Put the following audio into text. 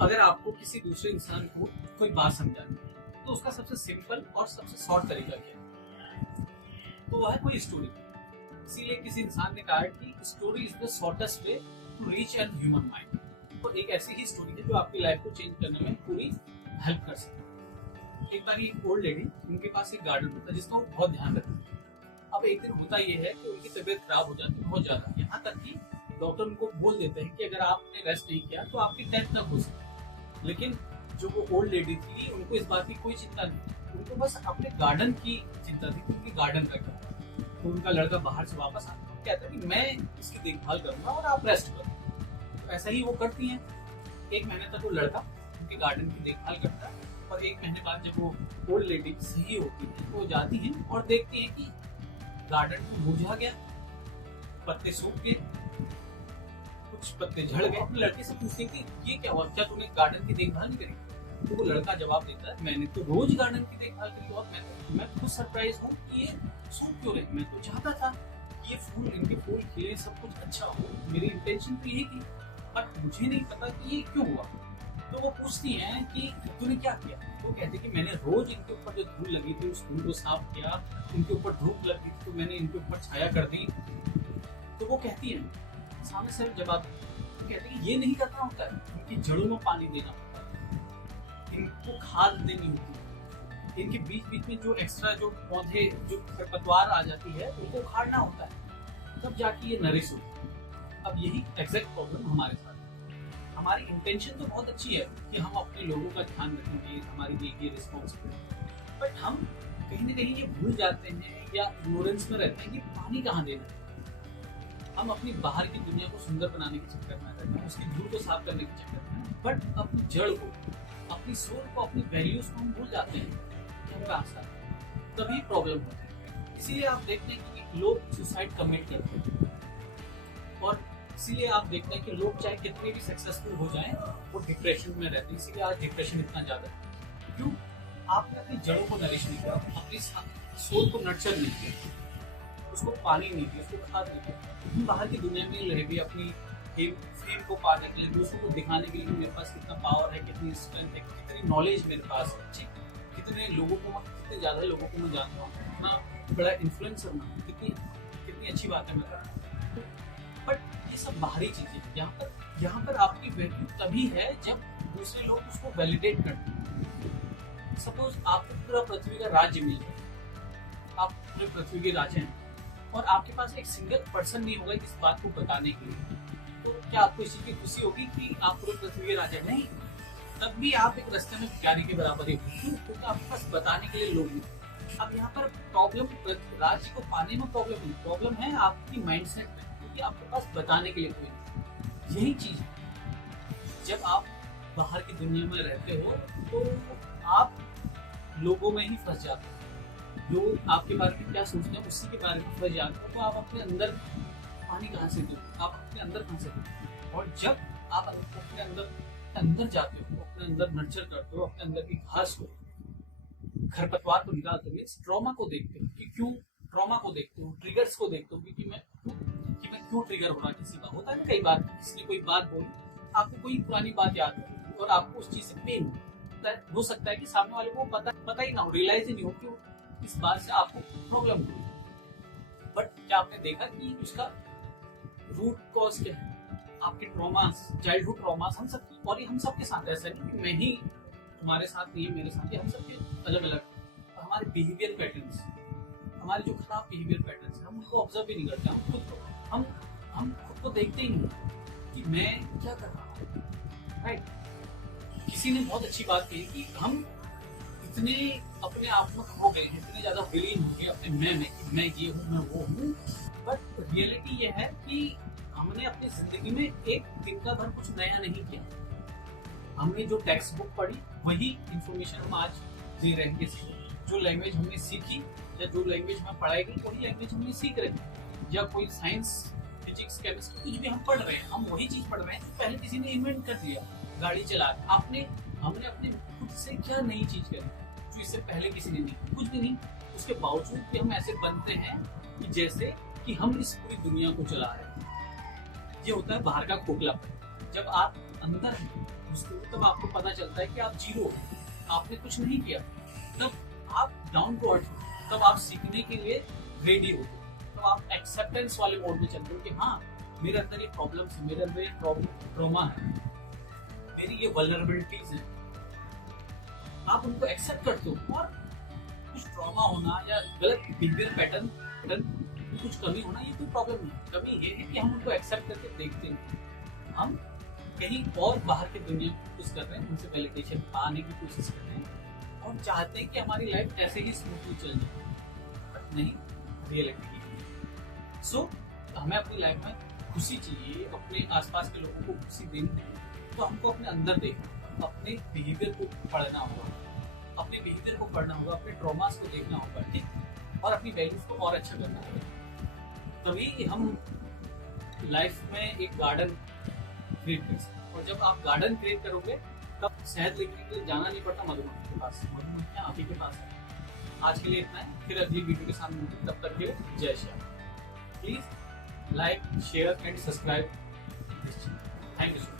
अगर आपको किसी दूसरे इंसान को कोई बात समझानी है तो उसका सबसे सिंपल और सबसे शॉर्ट तरीका क्या है? तो वह है कोई स्टोरी। इसीलिए किसी इंसान ने कहा कि story is the shortest way to reach an human mind. तो एक ऐसी ही स्टोरी है जो आपकी लाइफ को चेंज करने में पूरी हेल्प कर सकती है। एक बार एक ओल्ड लेडी, उनके पास एक गार्डन होता है जिसका वो बहुत ध्यान रखती है। अब एक दिन होता ये है कि उनकी तबीयत खराब हो जाती है बहुत ज्यादा, यहाँ तक कि डॉक्टर उनको बोल देते हैं कि अगर आपने रेस्ट नहीं किया तो आपकी डेथ तक हो सकती है। लेकिन जो वो ओल्ड लेडी थी, उनको इस बात की कोई चिंता नहीं, उनको बस अपने गार्डन की चिंता थी, उनकी गार्डन का क्या। तो उनका लड़का बाहर से वापस आता है, कहता है कि मैं इसकी देखभाल करूंगा और आप रेस्ट करो। तो ऐसा ही वो करती हैं। 1 महीने तक वो लड़का उनके गार्डन की देखभाल करता है और 1 महीने बाद जब वो ओल्ड लेडी सही होती है तो वो जाती हैं और देखती हैं कि गार्डन तो मुरझा गया, पत्ते सूख गए, कुछ पत्ते झड़ गए। तो लड़के से पूछते हैं कि ये क्या हुआ, क्या तूने गार्डन की देखभाल नहीं करी? तो वो लड़का जवाब देता है, मैंने तो रोज गार्डन की देखभाल करी और मैं खुद सरप्राइज हूँ कि ये सूख क्यों रहे। मैं तो चाहता था कि ये फूल, इनके फूल खिले, सब कुछ अच्छा हो, मेरी इंटेंशन तो यही थी, पर मुझे नहीं पता कि ये क्यों हुआ। तो वो पूछती हैं कि तूने क्या किया? वो कहते कि मैंने रोज इनके ऊपर जो धूल लगी थी उस धूल को साफ किया, इनके ऊपर धूप लगी थी तो मैंने इनके ऊपर छाया कर दी। तो वो कहती है, सामने से जवाब कहते कि ये नहीं करना होता है, इनकी जड़ों में पानी देना होता है, इनको खाद देनी होती है, इनके बीच बीच में जो एक्स्ट्रा जो पौधे जो खरपतवार आ जाती है उनको उखाड़ना होता है, तब जाके ये नरिश होती है। अब यही एग्जैक्ट प्रॉब्लम हमारे साथ। हमारी इंटेंशन तो बहुत अच्छी है कि हम अपने लोगों का ध्यान रखेंगे, हमारी देखिए रिस्पॉन्सिबिलिटी, बट हम कहीं ना कहीं ये भूल जाते हैं या इग्नोरेंस में रहते हैं कि पानी कहाँ देना है। हम अपनी बाहर की दुनिया को सुंदर बनाने के चक्कर में रहते हैं, उसकी धूल को साफ करने के चक्कर में, बट अपनी जड़ को, अपनी सोल को, अपनी वैल्यूज को हम भूल जाते हैं कि हम कहाँ से आते हैं। तभी प्रॉब्लम होती है। इसीलिए आप देखते हैं कि लोग सुसाइड कमिट करते हैं और इसीलिए आप देखते हैं कि लोग चाहे कितने भी सक्सेसफुल हो जाएं वो डिप्रेशन में रहते हैं। इसीलिए आज डिप्रेशन इतना ज्यादा है। क्यों? आपने अपनी जड़ों को नरिश नहीं किया, अपनी सोल को नर्चर नहीं किया, उसको पानी नहीं दिया, उसको खाद नहीं दिया। बाहर की दुनिया में रह भी अपनी फेम को पाने के लिए, दूसरों को दिखाने के लिए मेरे पास कितना पावर है, कितनी स्ट्रेंथ है, कितनी नॉलेज मेरे पास है, कितने लोगों को, कितने ज्यादा लोगों को मैं जानता हूँ, कितना बड़ा इन्फ्लुएंसर हूँ, कितनी अच्छी बात है मेरा। बट ये सब बाहरी चीजें, यहाँ पर आपकी वैल्यू तभी है जब दूसरे लोग उसको वैलिडेट करते हैं। सपोज आपको पूरा पृथ्वी का राज्य मिल जाए, आप पूरे पृथ्वी के राजा हैं और आपके पास एक सिंगल पर्सन नहीं होगा इस बात को बताने के लिए, तो क्या आपको इस चीज की खुशी होगी कि आप पूरे पृथ्वी के राजा नहीं? तब भी आप एक रास्ते में भिखारी के बराबर ही, क्योंकि आपके पास बताने के लिए लोग नहीं। अब यहाँ पर प्रॉब्लम राज्य को पाने में प्रॉब्लम नहीं, प्रॉब्लम है आपकी माइंडसेट में, क्योंकि आपके पास बताने के लिए कोई नहीं। यही चीज है, जब आप बाहर की दुनिया में रहते हो तो आप लोगों में ही फंस जाते हो। लोग आपके बारे में क्या सोचते हैं उससी के बारे में फंस जाते हो, तो आप अपने अंदर पानी कहाँ से दो, आप अपने अंदर कहाँ से दो। और जब आप अपने अंदर जाते हो, अपने अंदर नर्चर करते हो, अपने अंदर की घास को, खरपतवार को निकालते हो, ट्रॉमा को देखते हो कि क्यों ट्रॉमा को देखते हो, ट्रिगर्स को देखते हो कि मैं क्यों ट्रिगर हो रहा है। किसी का होता है ना, कई बार किसी ने कोई बात बोली, आपको कोई पुरानी बात याद है और आपको उस चीज से पेन हो सकता है कि सामने वाले को पता ही ना हो, रियलाइज ही नहीं हो कि इस बात से आपको प्रॉब्लम हुई। बट क्या आपने देखा कि उसका रूट कॉज क्या है? आपके ट्रॉमास, चाइल्डहुड ट्रॉमास हम सबकी, और ये हम सबके साथ, ऐसा नहीं कि मैं ही तुम्हारे साथ नहीं है, मेरे साथ, ये हम सबके अलग अलग। हमारे बिहेवियर पैटर्न्स, हमारे जो खराब बिहेवियर पैटर्न्स हैं, हम उनको ऑब्जर्व भी नहीं करते। हम खुद को देखते ही नहीं कि मैं क्या कर रहा हूँ, राइट? किसी ने बहुत अच्छी बात कही कि हम इतने अपने आप में खो गए हैं, इतने ज्यादा विलीन हो गए अपने मैं में कि मैं ये हूँ, मैं वो हूँ। बट रियलिटी ये है कि हमने अपनी जिंदगी में एक दिन का भर कुछ नया नहीं किया। हमने जो टेक्स्ट बुक पढ़ी वही इंफॉर्मेशन हम आज दे रहे हैं किसी को। जो लैंग्वेज हमने सीखी या जो लैंग्वेज में पढ़ाई गई वही लैंग्वेज हमने सीख रहे हैं। या कोई साइंस, फिजिक्स, केमिस्ट्री कुछ भी हम पढ़ रहे हैं, हम वही चीज पढ़ रहे हैं पहले किसी ने इन्वेंट कर दिया। गाड़ी चला हमने अपने खुद से क्या नई चीज करी जो इससे पहले किसी ने नहीं, कुछ भी नहीं। उसके बावजूद भी हम ऐसे बनते हैं कि जैसे कि हम इस पूरी दुनिया को चला रहे हैं। ये होता है बाहर का खोखलापन। जब आप अंदर घुसते हो तब आपको पता चलता है कि आप जीरो हो, आपने कुछ नहीं किया। तब आप डाउन टू अर्थ हो, तब आप सीखने के लिए रेडी हो, तब आप एक्सेप्टेंस वाले मोड में चलते हो कि हाँ मेरे अंदर ये प्रॉब्लम्स है, मेरे अंदर ये ट्रॉमा है, मेरी ये वल्नरेबिलिटीज है, आप उनको एक्सेप्ट करते हो। और कुछ ट्रॉमा होना या गलत बिहेवियर पैटर्न कुछ कमी होना ये कोई प्रॉब्लम नहीं। कमी ये है कि हम उनको एक्सेप्ट करके देखते हैं, हम कहीं और बाहर की दुनिया में कुछ कर रहे हैं, उनसे वैलिडेशन पाने की कोशिश कर रहे हैं और चाहते हैं कि हमारी लाइफ ऐसे ही स्मूथली चल जाए, बट नहीं रियलिटी। सो हमें अपनी लाइफ में खुशी चाहिए, अपने आसपास के लोगों को खुशी देनी है, तो हमको अपने अंदर देखना, अपने बिहेवियर को पढ़ना होगा, अपने बिहेवियर को पढ़ना होगा, अपने ट्रॉमास को देखना होगा, ठीक, और अपनी वैल्यूज को और अच्छा करना होगा। तभी हम लाइफ में एक गार्डन क्रिएट कर सकते हैं। और जब आप गार्डन क्रिएट करोगे तब शहद लेने के लिए जाना नहीं पड़ता मधुमक्खी के पास, मधुमक्खियाँ आप ही के पास है। आज के लिए इतना है, फिर अगली वीडियो के साथ मिलते हैं, तब तक के लिए जय Shyam. Please like, share and subscribe this channel. Thank you.